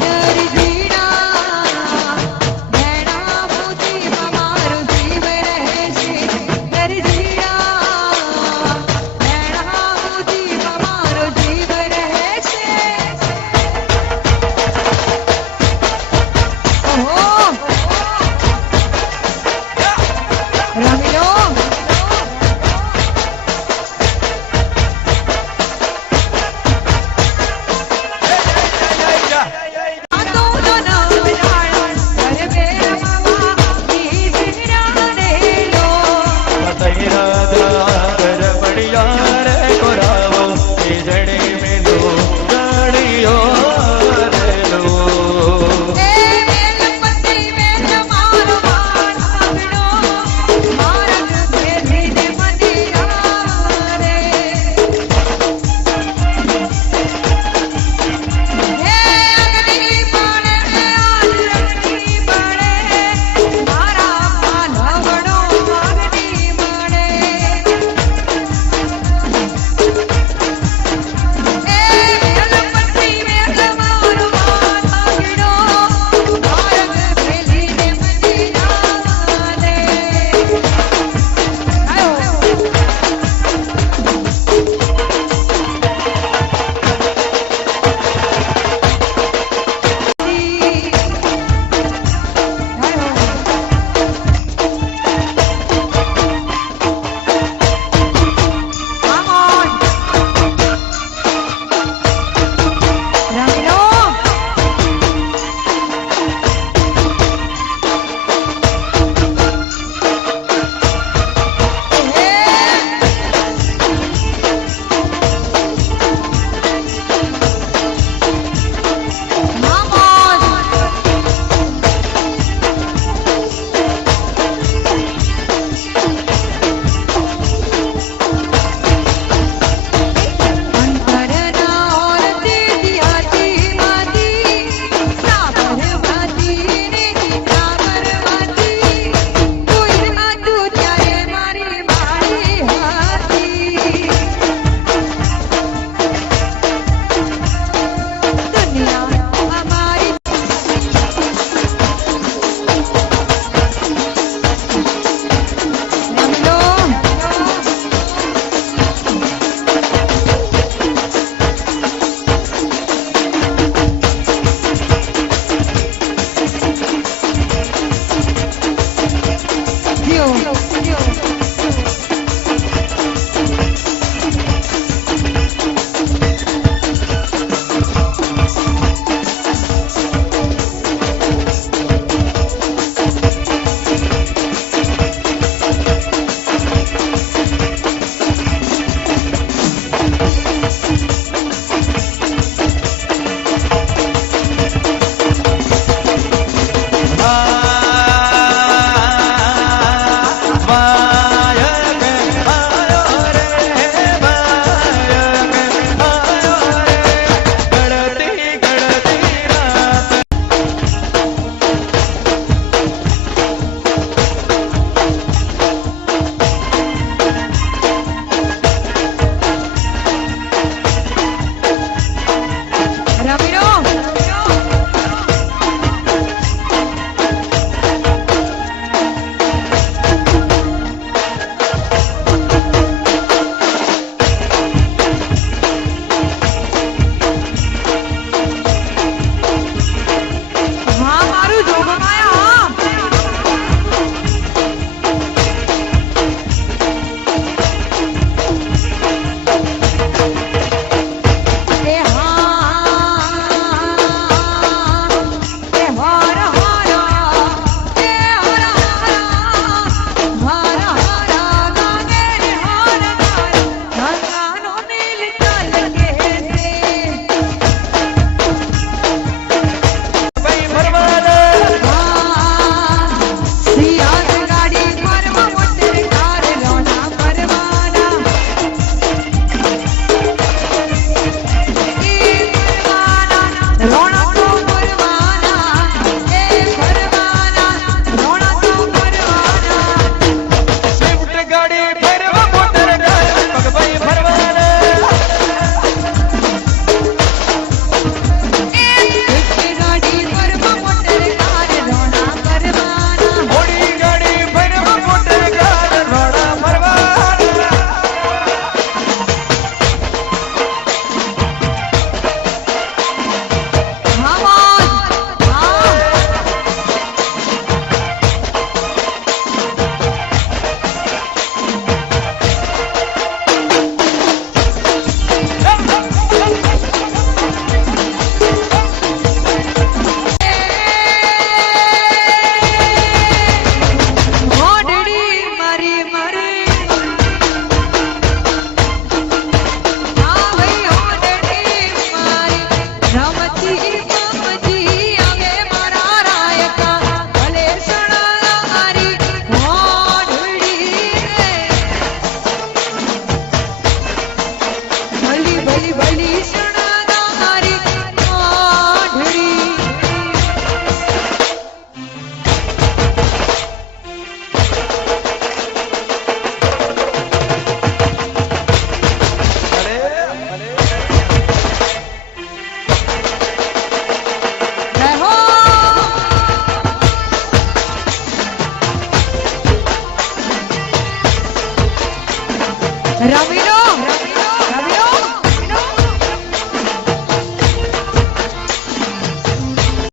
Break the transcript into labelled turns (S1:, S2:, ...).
S1: காதல்